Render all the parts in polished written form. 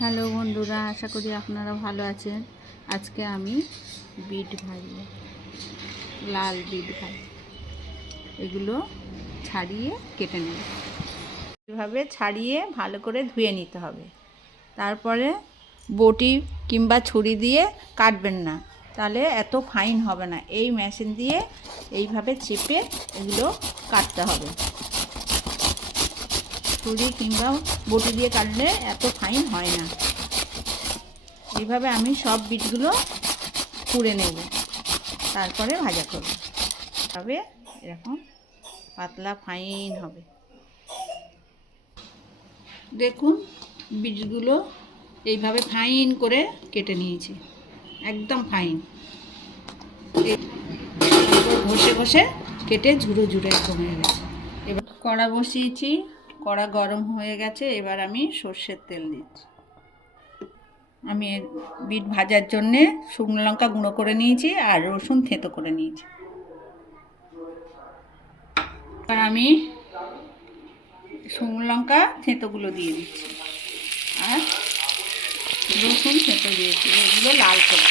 Hello বন্ধুরা, আশা করি আপনারা ভালো আছেন। আজকে আমি বিট ভাজবো, লাল বিট ভাজ, এগুলো ছাড়িয়ে কেটে নেব। এভাবে ছাড়িয়ে ভালো করে ধুয়ে নিতে হবে। তারপরে বটি কিংবা ছুরি দিয়ে কাটবেন না, তাহলে এত ফাইন হবে না। এই মেশিন দিয়ে এইভাবে চেপে এগুলো কাটতে হবে। ছুরি কিংবা বটি দিয়ে কাটলে এত ফাইন হয় না। এইভাবে আমি সব বিটগুলো কুড়ে নেব, তারপরে ভাজা করব। তবে এরকম পাতলা ফাইন হবে। দেখুন, বিটগুলো এইভাবে ফাইন করে কেটে নিয়েছি, একদম ফাইন। ঘষে ঘষে কেটে ঝুড়ো ঝুড়ো একদম হয়ে গেছে। এবার কড়া বসিয়েছি, কড়া গরম হয়ে গেছে। এবার আমি সর্ষের তেল দিচ্ছি। আমি বিট ভাজার জন্যে শুকনো লঙ্কা গুঁড়ো করে নিয়েছি আর রসুন থেঁতো করে নিয়েছি। এবার আমি শুকনো লঙ্কা থেঁতোগুলো দিয়ে দিচ্ছি আর রসুন থেঁতো দিয়েছি। এগুলো লাল করে,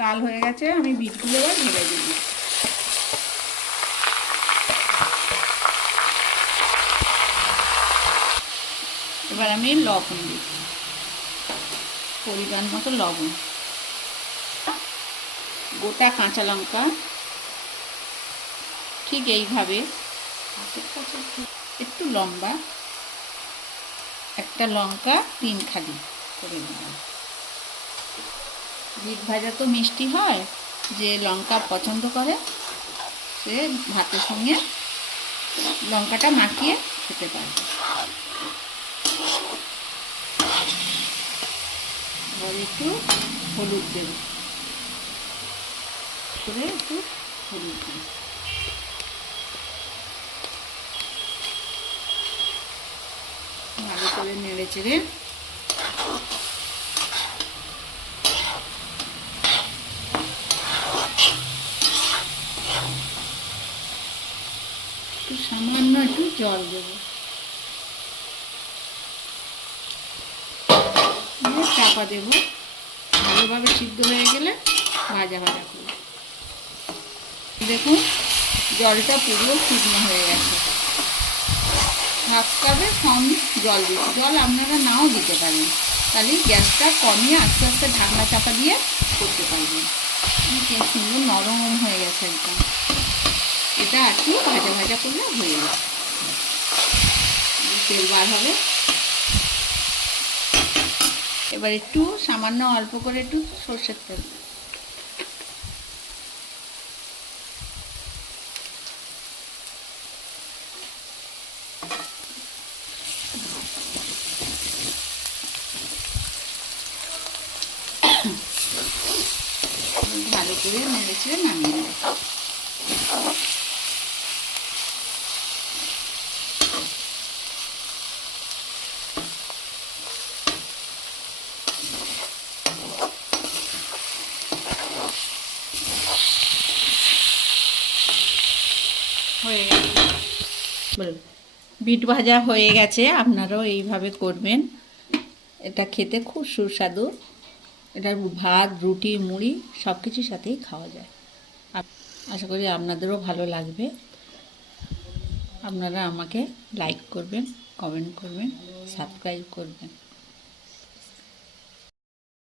লাল হয়ে গেছে। আমি বিটগুলো এবার ঢেলে দিই। এবার আমি লবণ দিচ্ছি, পরিমাণ মতো লবণ। গোটা কাঁচা লঙ্কা ঠিক এইভাবে একটু লম্বা, একটা লঙ্কা 3 খালি করে দিলাম। বিট ভাজা তো মিষ্টি হয়, যে লঙ্কা পছন্দ করে সে ভাতের সঙ্গে লঙ্কাটা মাখিয়ে খেতে পারবে। এবার একটু হলুদ দেব, করে একটু হলুদ দেব। ভালো করে নেড়ে চেড়ে একটু সামান্য একটু জল দেব, চাপা দেব। ভালোভাবে সিদ্ধ হয়ে গেলে ভাজা ভাজা করব। দেখুন, জলটা পুরো শুকনো হয়ে গেছে। হাফ কাপের কম জল দিচ্ছি। জল আপনারা নাও দিতে পারেন, তাহলে গ্যাসটা কমিয়ে আস্তে আস্তে ঢাকনা চাপা দিয়ে করতে পারবেন। কি সুন্দর নরম হয়ে গেছে একদম। এটা একটু ভাজা ভাজা করলে হয়ে যাবে, তেল বার হবে। এবার একটু সামান্য অল্প করে একটু সর্ষের তেল, ভালো করে নেড়ে চেড়ে নামিয়ে নেব। হয়ে গেছে, বিট ভাজা হয়ে গেছে। আপনারাও এইভাবে করবেন, এটা খেতে খুব সুস্বাদু। এটা ভাত, রুটি, মুড়ি সব কিছুর সাথেই খাওয়া যায়। আশা করি আপনাদেরও ভালো লাগবে। আপনারা আমাকে লাইক করবেন, কমেন্ট করবেন, সাবস্ক্রাইব করবেন।